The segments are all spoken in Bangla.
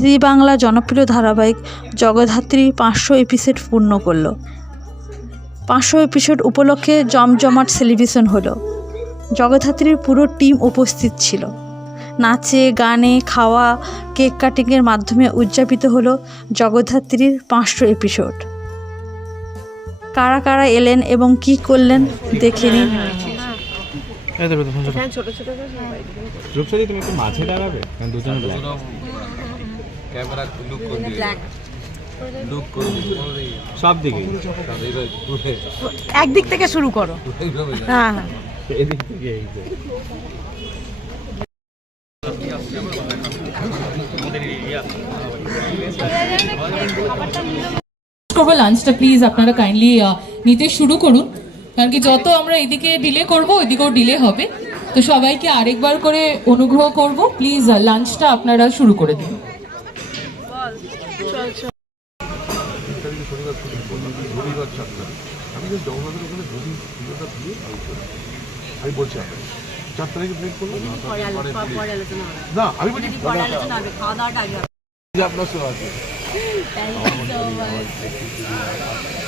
জি বাংলা জনপ্রিয় ধারাবাহিক জগদ্ধাত্রী পাঁচশো এপিসোড পূর্ণ করল। পাঁচশো এপিসোড উপলক্ষে জমজমাট সেলিব্রেশন হলো। জগদ্ধাত্রীর পুরো টিম উপস্থিত ছিল। নাচে, গানে, খাওয়া কেক কাটিংয়ের মাধ্যমে উদযাপিত হলো জগদ্ধাত্রীর পাঁচশো এপিসোড কারা কারা এলেন এবং কি করলেন, দেখে নিন। রূপসারি তুমি একটু মাঝে দাঁড়াবে? কারণ দুজনে black। ক্যামেরা লুক করে দিয়ে লুক করে দিয়ে সব দিকে। থেকে শুরু করো। এইভাবে হ্যাঁ হ্যাঁ। এদিক থেকে এই লাঞ্চটা প্লিজ আপনারা কাইন্ডলি নিতে শুরু করুন। কারণ কি যত আমরা এদিকে ডিলে করব ওইদিকেও ডিলে হবে। তো সবাইকে আরেকবার করে অনুগ্রহ করব। প্লিজ লাঞ্চটা আপনারা শুরু করে দিন। আমি যে জগন্নাথের ওখানে দুদিন পুজোটা দিয়ে আমি আমি বলছি আপনাকে চার তারিখে প্লেন করব না আমি বলছি আপনার সঙ্গে আছে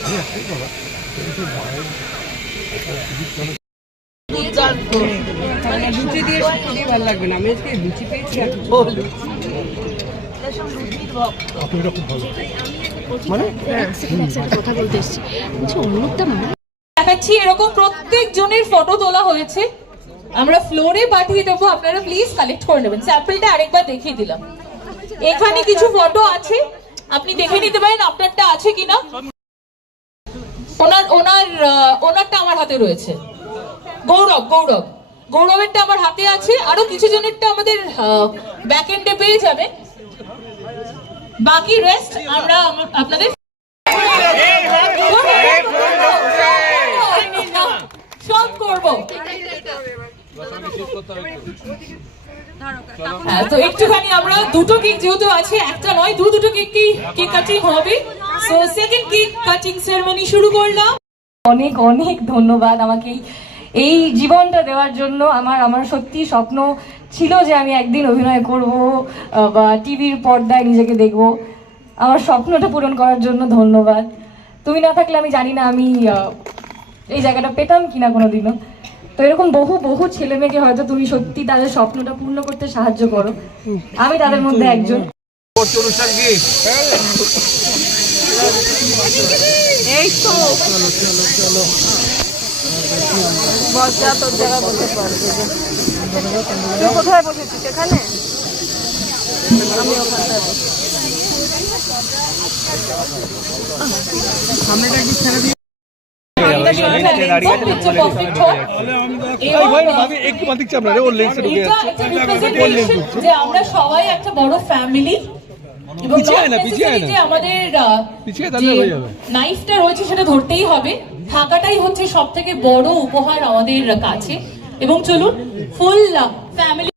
আমি একটাই কথা এই যে মায়ের একটা টিকিট কাটা লুচি দিয়ে সত্যি ভালো লাগবে না আমি আজকে লুচি পেয়েছি আর কিছু আপনি খুব ভালো দেখাচ্ছি, এরকম প্রত্যেক জনের ফটো তোলা হয়েছে। আমরা ফ্লোরে পাঠিয়ে দেবো, আপনারা প্লিজ কালেক্ট করে নেবেন। স্যাম্পলটা আরেকবার দেখিয়ে দিলাম। এখানে কিছু ফটো আছে, আপনি দেখে নিতে পারেন আপনারটা আছে কিনা। ওনার ওনারটা আমার হাতে রয়েছে। গৌরব গৌরব। গৌরবেরটা আমার হাতে আছে। আরও কিছু জনেরটা আমাদের ব্যাক এন্ডে পেয়ে যাবে। বাকি রেস্ট আমরা আপনাদের সব করব। হ্যাঁ, তো একটুখানি আমরা দুটো কেক যেহেতু আছে একটা নয় দু দুটো কেক কেক কাটিং হবে। So second cake cutting ceremony শুরু করলাম। অনেক অনেক ধন্যবাদ আমাকে এই জীবনটা দেওয়ার জন্য। আমার আমার সত্যি স্বপ্ন ছিল যে আমি একদিন অভিনয় করব বা টিভির পর্দায় নিজেকে দেখব। আমার স্বপ্নটা পূরণ করার জন্য ধন্যবাদ। তুমি না থাকলে আমি জানি না আমি এই জায়গাটা পেতাম কিনা কোনোদিনও। তো এরকম বহু বহু ছেলে মেয়েকে হয়তো তুমি সত্যি তাদের স্বপ্নটা পূর্ণ করতে সাহায্য করো। আমি তাদের মধ্যে একজন। এই তো। বসা তোর জায়গা বসে পারবে তুই কোথায় বসেছিস? এখানে? আমি ওখানটায় বসে Perfect হোক। এবং এটা একটা representation যে আমরা সবাই একটা বড় ফ্যামিলি এবং আমাদের নাইফটা রয়েছে সেটা ধরতেই হবে। থাকাটাই হচ্ছে সব থেকে বড় উপহার আমাদের কাছে। এবং চলুন ফুল ফ্যামিলি